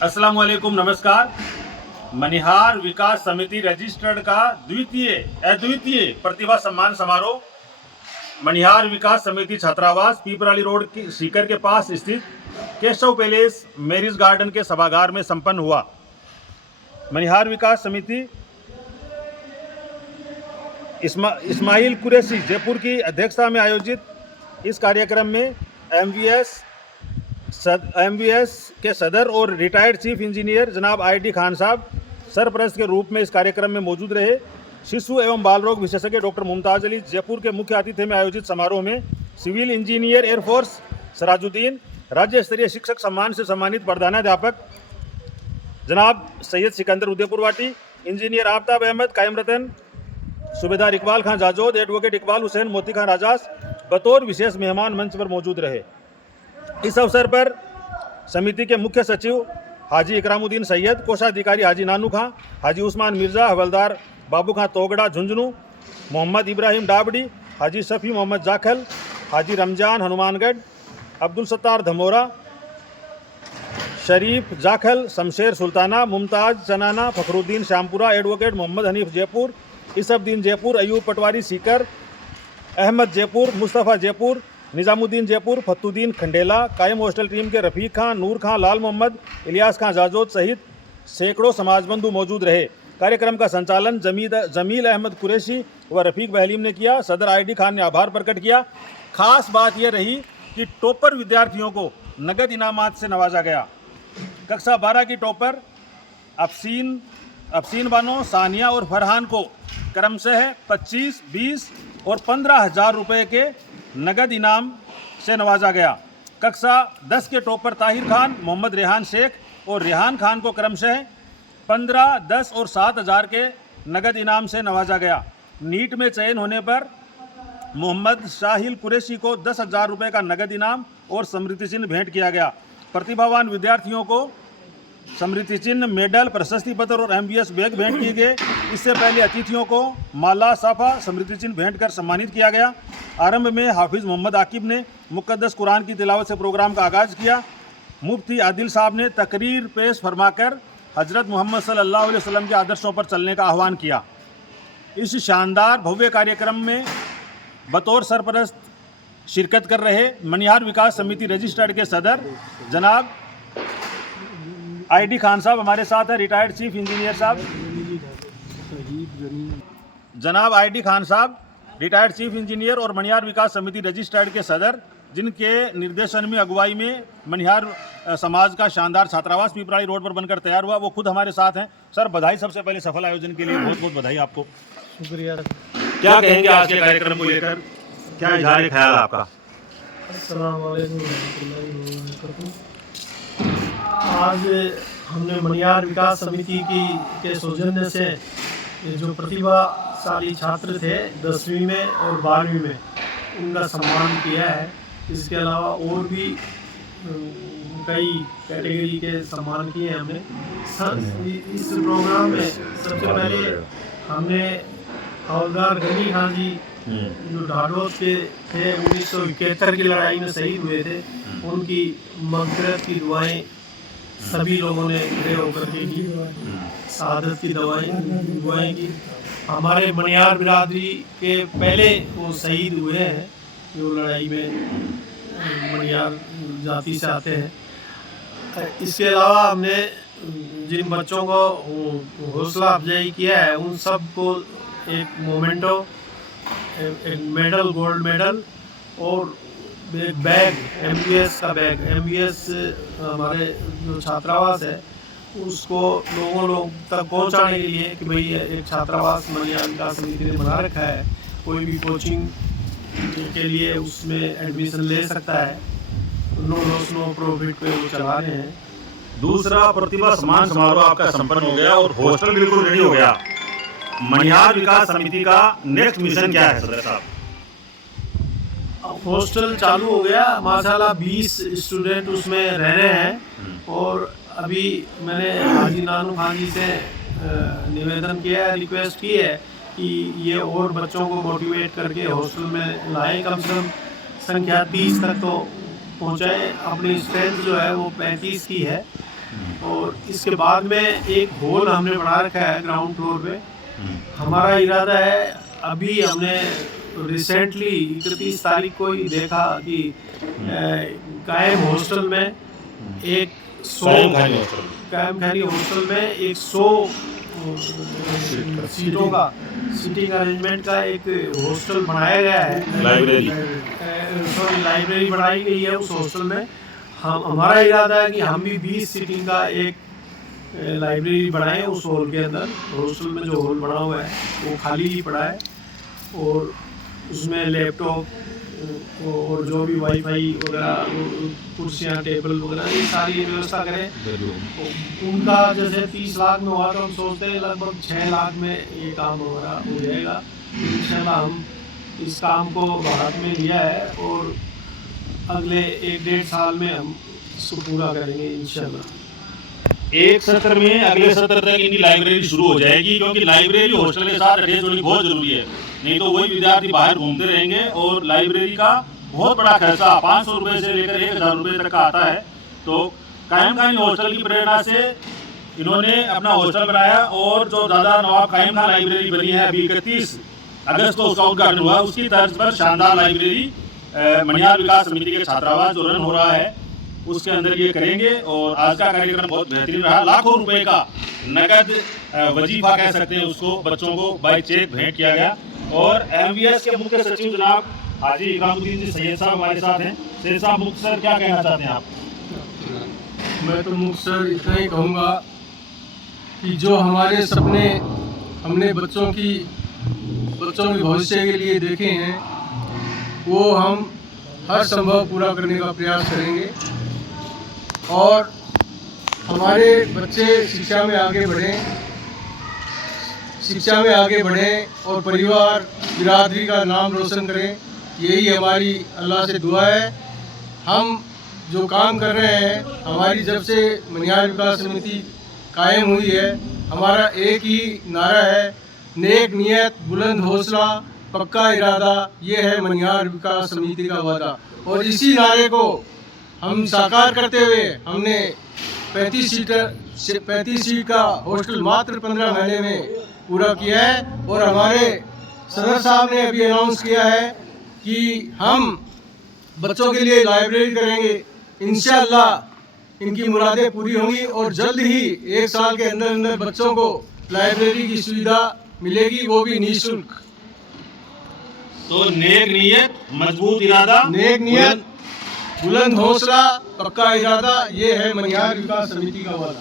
अस्सलाम वालेकुम, नमस्कार। मनिहार विकास समिति रजिस्टर्ड का अद्वितीय प्रतिभा सम्मान समारोह मनिहार विकास समिति छात्रावास पीपराली रोड की सीकर के पास स्थित केशव पैलेस मैरिज गार्डन के सभागार में संपन्न हुआ। मनिहार विकास समिति इस्माइल कुरैशी जयपुर की अध्यक्षता में आयोजित इस कार्यक्रम में एमवीएस के सदर और रिटायर्ड चीफ इंजीनियर जनाब आईडी खान साहब सरपरस्त के रूप में इस कार्यक्रम में मौजूद रहे। शिशु एवं बाल रोग विशेषज्ञ डॉक्टर मुमताज अली जयपुर के मुख्य आतिथ्य में आयोजित समारोह में सिविल इंजीनियर एयरफोर्स सराजुद्दीन, राज्य स्तरीय शिक्षक सम्मान से सम्मानित प्रधानाध्यापक जनाब सैयद सिकंदर उदयपुरवाटी, इंजीनियर आफ्ताब अहमद कायम रतन, सूबेदार इकबाल खान जाजोद, एडवोकेट इकबाल हुसैन मोती खान राजास बतौर विशेष मेहमान मंच पर मौजूद रहे। इस अवसर पर समिति के मुख्य सचिव हाजी इकरामुद्दीन सैयद, कोषाधिकारी हाजी नानू खां, हाजी उस्मान मिर्ज़ा, हवलदार बाबू खां तोगड़ा झुंझुनू, मोहम्मद इब्राहिम डाबड़ी, हाजी शफी मोहम्मद जाखल, हाजी रमजान हनुमानगढ़, अब्दुल सत्तार धमोरा, शरीफ जाखल, शमशेर सुल्ताना, मुमताज चनाना, फखरुद्दीन श्यामपुरा, एडवोकेट मोहम्मद हनीफ जयपुर, इसफुद्दीन जयपुर, अयूब पटवारी सीकर, अहमद जयपुर, मुस्तफ़ा जयपुर, निज़ामुद्दीन जयपुर, फतुद्दीन खंडेला, कायम हॉस्टल टीम के रफ़ीक खां, नूर खां, लाल मोहम्मद, इलियास खां जाजोद सहित सैकड़ों समाजबंधु मौजूद रहे। कार्यक्रम का संचालन जमील अहमद कुरैशी व रफ़ीक बहलीम ने किया। सदर आईडी खान ने आभार प्रकट किया। खास बात यह रही कि टॉपर विद्यार्थियों को नगद इनामात से नवाजा गया। कक्षा 12 की टॉपर अफसीन बानो, सानिया और फरहान को क्रमशः 25, 20 और 15,000 रुपये के नगद इनाम से नवाजा गया। कक्षा 10 के टॉपर ताहिर खान, मोहम्मद रेहान शेख और रेहान खान को क्रमशः 15, 10 और 7,000 के नगद इनाम से नवाजा गया। नीट में चयन होने पर मोहम्मद शाहिल कुरैशी को 10,000 रुपये का नगद इनाम और स्मृति चिन्ह भेंट किया गया। प्रतिभावान विद्यार्थियों को स्मृति चिन्ह, मेडल, प्रशस्ति पत्र और एमवीएस बैग भेंट किए गए। इससे पहले अतिथियों को माला, साफा, स्मृति चिन्ह भेंट कर सम्मानित किया गया। आरंभ में हाफिज मोहम्मद आकिब ने मुक़द्दस कुरान की तिलावत से प्रोग्राम का आगाज़ किया। मुफ्ती आदिल साहब ने तकरीर पेश फरमाकर हज़रत मोहम्मद सल्लल्लाहु अलैहि वसल्लम के आदर्शों पर चलने का आह्वान किया। इस शानदार भव्य कार्यक्रम में बतौर सरपरस्त शिरकत कर रहे मनिहार विकास समिति रजिस्टर्ड के सदर जनाब आईडी खान साहब हमारे साथ हैं। रिटायर्ड चीफ इंजीनियर साहब जनाब आईडी खान साहब, रिटायर्ड चीफ इंजीनियर और मनिहार विकास समिति रजिस्टर्ड के सदर, जिनके निर्देशन में अगुवाई में मनिहार समाज का शानदार छात्रावास पीपराली रोड पर बनकर तैयार हुआ, वो खुद हमारे साथ हैं। सर बधाई, सबसे पहले सफल आयोजन के लिए बहुत बहुत बधाई आपको। शुक्रिया। क्या कहेंगे आज के कार्यक्रम को लेकर, क्या इजहार ख्याल आपका? अस्सलाम वालेकुम रहमतुल्लाहि व बरकातहू। आज हमने मनिहार विकास समिति के सौजन्य से जो प्रतिभाशाली छात्र थे 10वीं में और 12वीं में, उनका सम्मान किया है। इसके अलावा और भी कई कैटेगरी के सम्मान किए हैं हमने। इस प्रोग्राम में सबसे पहले हमने हवलदार गनी खान जी जो ढाढोस के थे, 1971 की लड़ाई में शहीद हुए थे, उनकी मग़फ़िरत की दुआएं सभी लोगों ने खड़े होकर के की, शहादत की दुआएं की। हमारे मनिहार बिरादरी के पहले वो शहीद हुए हैं जो लड़ाई में मनिहार जाति से आते हैं। इसके अलावा हमने जिन बच्चों को हौसला अफजाई किया है उन सब को एक मोमेंटो, एक मेडल, गोल्ड मेडल और एक बैग, एमवीएस का बैग, एमवीएस हमारे जो छात्रावास है उसको लोगों तक पहुंचाने के लिए कि भाई एक छात्रावास मनिहार विकास समिति ने बना रखा है, कोई भी कोचिंग के लिए उसमें एडमिशन ले सकता है। नो लॉस नो प्रॉफिट पे वो चला रहे हैं। दूसरा, प्रतिभा सम्मान समारोह आपका संपन्न हो गया और हॉस्टल बिल्कुल रेडी हो गया। मनिहार विकास समिति का नेक्स्ट मिशन क्या है सदर साहब? हॉस्टल चालू हो गया माशाल्लाह, 20 स्टूडेंट उसमें रह रहे हैं। और अभी मैंने हाजी नानू खान जी से निवेदन किया है, रिक्वेस्ट की है कि ये और बच्चों को मोटिवेट करके हॉस्टल में लाएं। कम से कम संख्या 30 तक तो पहुँचाएँ। अपनी स्ट्रेंथ जो है वो 35 की है, और इसके बाद में एक हॉल हमने बना रखा है ग्राउंड फ्लोर पे। हमारा इरादा है, अभी हमने रिसेंटली 31 तारीख को ही देखा कि कायम हॉस्टल में एक 100 कायम खानी हॉस्टल में 100 सीटों का सीटिंग अरेंजमेंट का एक हॉस्टल बनाया गया है, लाइब्रेरी बनाई गई है उस हॉस्टल में। हमारा इरादा है कि हम भी 20 सीटिंग का एक लाइब्रेरी बनाए उस हॉल के अंदर। हॉस्टल में जो हॉल बना हुआ है वो खाली ही पड़ा है और उसमें लैपटॉप और जो भी वाईफाई वगैरह, कुर्सियाँ, टेबल वगैरह, ये सारी व्यवस्था करें। उनका जैसे 30 लाख में हुआ तो हम सोचते हैं लगभग 6 लाख में ये काम वगैरह हो जाएगा। इंशाल्लाह हम इस काम को भारत में लिया है और अगले 1-1.5 साल में हम इसको पूरा करेंगे इंशाल्लाह। एक सत्र में अगले सत्र तक इनकी लाइब्रेरी शुरू हो जाएगी, क्योंकि लाइब्रेरी हॉस्टल के साथ अटैच होनी बहुत जरूरी है, नहीं तो वही विद्यार्थी बाहर घूमते रहेंगे और लाइब्रेरी का बहुत बड़ा खर्चा 500 रुपये से लेकर 1000 रुपये तक का आता है। तो कायम खानी हॉस्टल की प्रेरणा से इन्होंने अपना हॉस्टल बनाया और जो दादा नवाब कायम खान लाइब्रेरी बनी है अभी 31 अगस्त को उसका उद्घाटन हुआ, उसकी तर्ज पर शानदार लाइब्रेरी मणिहार विकास समिति के छात्रावास जो रन हो रहा है उसके अंदर ये करेंगे। और आज का कार्यक्रम बहुत बेहतरीन रहा। लाखों रुपए का नगद वजीफा कह सकते हैं उसको, बच्चों को बाई चेक भेंट किया गया। और MVS के मुख्य सचिव जनाब हाजी इकरामुद्दीन जी सैयद साहब हमारे साथ हैं। सैयद साहब, मुख्य सर क्या कहना चाहते हैं आप? मैं तो मुख्य सर इतना ही कहूँगा कि जो हमारे सपने हमने बच्चों के भविष्य के लिए देखे हैं वो हम हर संभव पूरा करने का प्रयास करेंगे और हमारे बच्चे शिक्षा में आगे बढ़ें और परिवार बिरादरी का नाम रोशन करें, यही हमारी अल्लाह से दुआ है। हम जो काम कर रहे हैं, हमारी जब से मणिहार विकास समिति कायम हुई है, हमारा एक ही नारा है, नेक नियत, बुलंद हौसला, पक्का इरादा, ये है मणिहार विकास समिति का वादा। और इसी नारे को हम साकार करते हुए हमने 35 सीट का हॉस्टल मात्र 15 महीने में पूरा किया है। और हमारे सदर साहब ने अभी अनाउंस किया है कि हम बच्चों के लिए लाइब्रेरी करेंगे। इंशाअल्लाह इनकी मुरादें पूरी होंगी और जल्द ही 1 साल के अंदर अंदर बच्चों को लाइब्रेरी की सुविधा मिलेगी, वो भी निःशुल्क। तो नेक नियत, मजबूत इरादा, नेक नियत, बुलंद हौसला, पक्का इरादा, ये है मणिहार विकास समिति का वादा।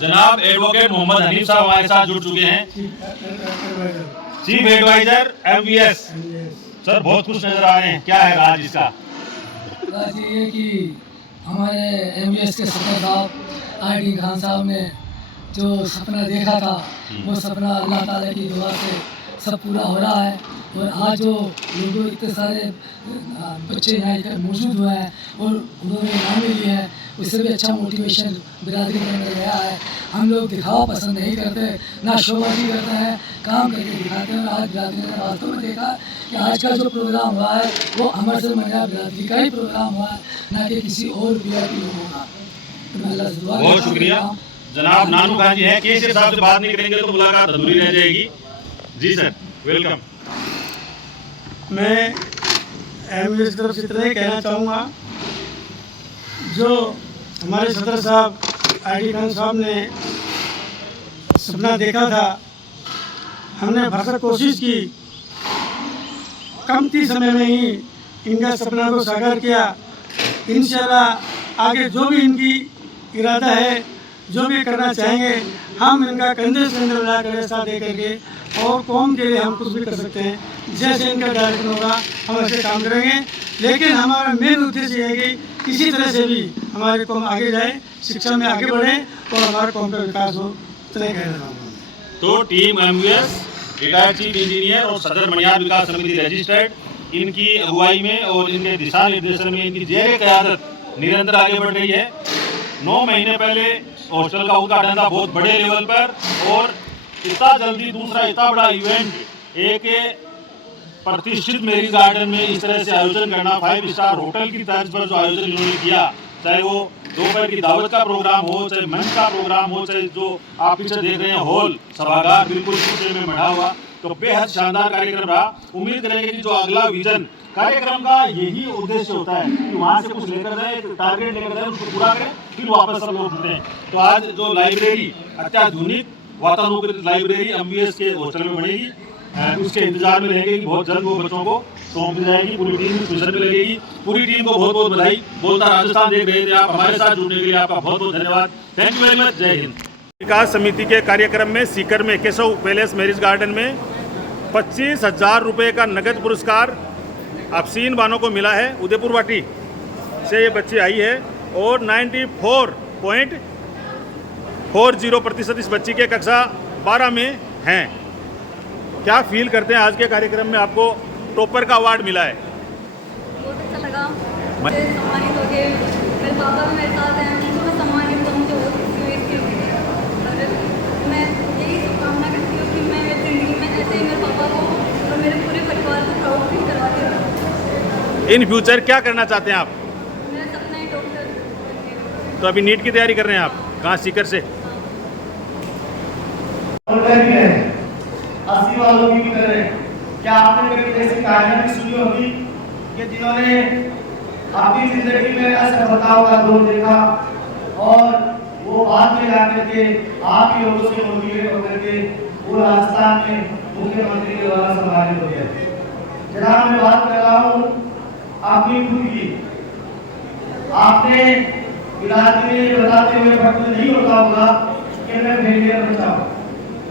जनाब एडवोकेट मोहम्मद हनीफ साहब हमारे साथ जुड़ चुके हैं, चीफ एडवाइजर MVS। सर बहुत खुश नजर आ रहे हैं, क्या है राज इसका? राज ये कि हमारे MVS के सदर साहब ID खान साहब ने जो सपना देखा था वो सपना अल्लाह ताला की दुआ से सब पूरा हो रहा है। और आज जो लोगों इतने सारे बच्चे यहाँ इधर मौजूद हुए हैं और उन्होंने इनाम भी लिया है, उससे भी अच्छा मोटिवेशन बिरादरी के अंदर गया है। हम लोग दिखावा पसंद नहीं करते, ना शोबाजी करते हैं, काम करके दिखाते हैं। और आज बिरादरी ने वास्तव में देखा कि आज का जो प्रोग्राम हुआ है वो अमृतसर मणिहार बिरादरी का ही प्रोग्राम हुआ है, ना कि किसी और VIP लोगों का। तो मैं अल्लाह से दुआ बहुत शुक्रिया। जनाब नानू खान जी हैं, केसर साहब से बात नहीं करेंगे तो मुलाकात अधूरी रह जाएगी। जी सर, वेलकम। मैं MVS की तरफ से इतना ही कहना चाहूँगा, जो हमारे सदर साहब ID खान साहब ने सपना देखा था, हमने भरसक कोशिश की, कमती समय में ही इनका सपना को साकार किया। इंशाल्लाह आगे जो भी इनकी इरादा है, जो भी करना चाहेंगे, हम इनका कंधे से कंधे मिलाकर साथ दे करके और कौम के लिए हम कुछ भी कर सकते हैं। जैसे इनका डायरेक्शन होगा हम ऐसे काम करेंगे, लेकिन हमारा मेन उद्देश्य ये है कि किसी तरह से भी हमारी कौम आगे जाए, शिक्षा में आगे बढ़े और हमारे कौम का विकास हो। इतना ही कहना चाहूँगा। तो team MVS, retired chief engineer और सदर मणिहार विकास समिति रजिस्टर्ड, इनकी अगुवाई में और इनके दिशा निर्देशन में इनकी जेर क़यादत निरंतर आगे बढ़ रही है। 9 महीने पहले हॉस्टल का उद्घाटन था बहुत बड़े लेवल पर, और इतना जल्दी दूसरा इतना बड़ा इवेंट एक प्रतिष्ठित मैरिज गार्डन में इस तरह से आयोजन करना, 5 स्टार होटल की तर्ज पर जो आयोजन इन्होंने किया, चाहे वो दोपहर की दावत का प्रोग्राम हो, चाहे मंच का प्रोग्राम हो, चाहे जो आप पीछे देख रहे हैं हॉल सभागार बिल्कुल दूसरे में बढ़ा हुआ, तो बेहद शानदार कार्यक्रम रहा। उम्मीद करेंगे कि जो अगला विजन कार्यक्रम का यही उद्देश्य होता है कि वहाँ से कुछ लेकर जाए, टारगेट लेकर जाए, उसको पूरा करें, फिर वापस सब लोग जुटें। तो आज जो लाइब्रेरी अत्याधुनिक वातानुकूलित लाइब्रेरी MBS के हॉस्टल में बनेगी, उसके इंतजार में रहेंगे कि बहुत जल्द वो बच्चों को सौंप दी जाएगी। पूरी टीम इस मिशन में लगेगी। पूरी टीम को बहुत बहुत बधाई। बोलता राजस्थान देख रहे थे आप, हमारे साथ जुड़ने के लिए आपका बहुत बहुत धन्यवाद। Thank you very much. जय हिंद। विकास समिति के कार्यक्रम में सीकर में केशव पैलेस मैरिज गार्डन में 25,000 रुपये का नगद पुरस्कार अफसीन बानो को मिला है। उदयपुर वाटी से ये बच्ची आई है और 94.40% इस बच्ची के कक्षा 12 में हैं। क्या फील करते हैं आज के कार्यक्रम में आपको टॉपर का अवार्ड मिला है? बहुत अच्छा लगा, मुझे सम्मानित हो गए। मेरे पापा भी मेरे साथ हैं, उनको मैं सम्मानित करूँ, मुझे बहुत खुशी हुई इसके लिए। और मैं यही शुभकामना करती हूँ कि मैं मेरी ज़िंदगी में ऐसे ही मेरे पापा को और मेरे पूरे परिवार को प्राउड फील करवाती रहूँ। इन फ्यूचर क्या करना चाहते हैं आप? मेरा सपना है डॉक्टर। तो अभी नीट की तैयारी कर रहे हैं आप? कहाँ, सीकर से? 80 वालों की भी करें। क्या आपने कभी ऐसी कहानियां भी सुनी होगी कि जिन्होंने अपनी जिंदगी में असफलताओं का दौर देखा और वो बाद में जाकर के आप ही लोगों से मोटिवेट होकर के वो राजस्थान में मुख्यमंत्री के द्वारा सम्मानित हो गए। जनाब, मैं बात कर रहा हूँ अपनी खुद की। आपने इलाज में बताते हुए फर्क नहीं होता होगा कि मैं फेलियर बचा हूँ,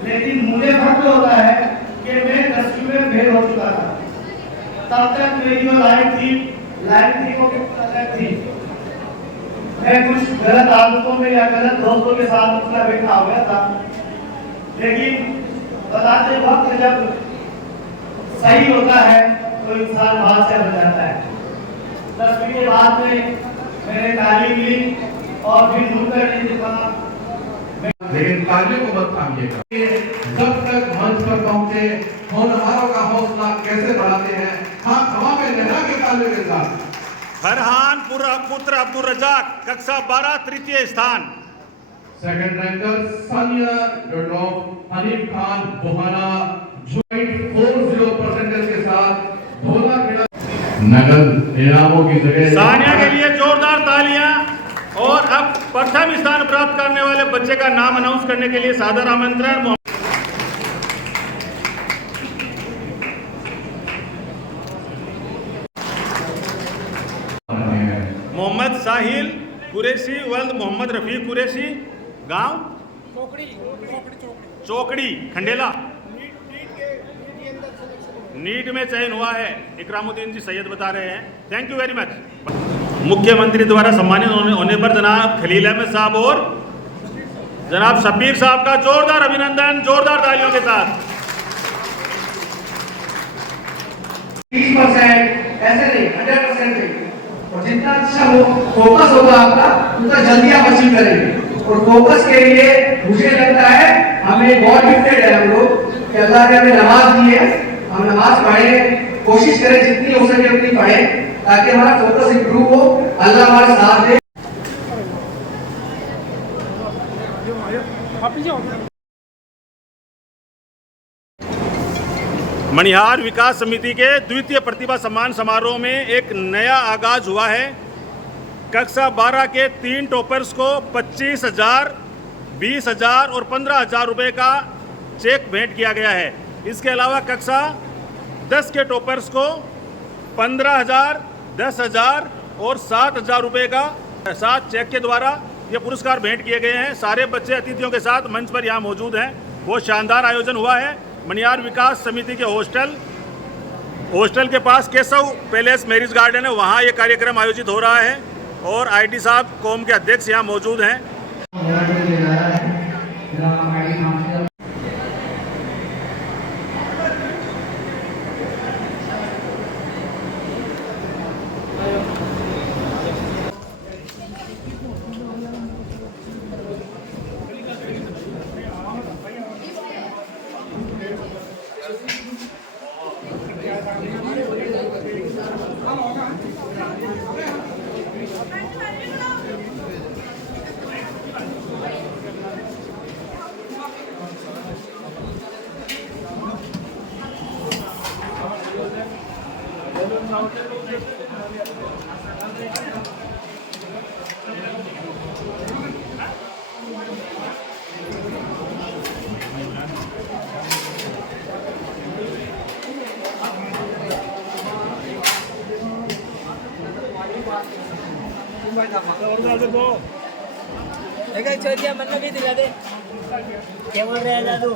लेकिन मुझे फर्क होता है कि मैं 10वीं में फेल हो चुका था। तब तक मेरी जो लाइफ थी वो अलग थी। मैं कुछ गलत आदतों में या गलत दोस्तों के साथ उसका बैठा हो गया था, लेकिन बताते वक्त जब सही होता है तो इंसान बात से बच जाता है। 10वीं के बाद में मैंने तालीम ली और फिर मुनकर ने देखा, लेकिन कार्यों को मत थामिएगा। जब तक मंच पर पहुंचे होनहारों का हौसला कैसे बढ़ाते हैं, हाथ हवा में लहरा के तालियों के साथ। फरहान पुत्र अब्दुल रजाक कक्षा 12 तृतीय स्थान। सेकंड रैंकर सानिया डोडोव हनीफ खान बोहाना 0.40% के साथ धोला खेला। नगद इनामों की जगह सानिया के लिए जोरदार तालियां। और अब प्रथम स्थान प्राप्त करने वाले बच्चे का नाम अनाउंस करने के लिए सादर आमंत्रण। मोहम्मद साहिल कुरैशी वल्द मोहम्मद रफीक कुरैशी, गांव चौकड़ी खंडेला। नीट में चयन हुआ है, इकरामुद्दीन जी सैयद बता रहे हैं। Thank you very much. मुख्यमंत्री द्वारा सम्मानित होने पर जनाब खलील अहमद साहब और जनाब शब्बीर साहब का जोरदार अभिनंदन, जोरदार तालियों के साथ। 30% ऐसे नहीं, 100% चाहिए। और जितना अच्छा वो फोकस होगा आपका, उतना जल्दी आप अचीव करेंगे। और फोकस के लिए मुझे लगता है हमें गॉड गिफ्टेड है हम लोग कि अल्लाह ने हमें नमाज दी है। हम नमाज पढ़े, कोशिश करें जितनी हो सके उतनी पढ़े ताकि हमारा फोकस इंप्रूव हो, अल्लाह हमारा साथ दे। मणिहार विकास समिति के द्वितीय प्रतिभा सम्मान समारोह में एक नया आगाज हुआ है। कक्षा 12 के 3 टॉपर्स को 25,000, 20,000 और 15,000 रुपये का चेक भेंट किया गया है। इसके अलावा कक्षा 10 के टॉपर्स को 15,000, 10,000 और 7,000 रुपये का 7 चेक के द्वारा ये पुरस्कार भेंट किए गए हैं। सारे बच्चे अतिथियों के साथ मंच पर यहाँ मौजूद हैं। बहुत शानदार आयोजन हुआ है। मणिहार विकास समिति के हॉस्टल के पास केशव पैलेस मैरिज गार्डन है, वहाँ ये कार्यक्रम आयोजित हो रहा है और आईटी साहब कौम के अध्यक्ष यहाँ मौजूद हैं। छोड़िया मतलब भी दिला दे क्या बोल रहे हैं दादू।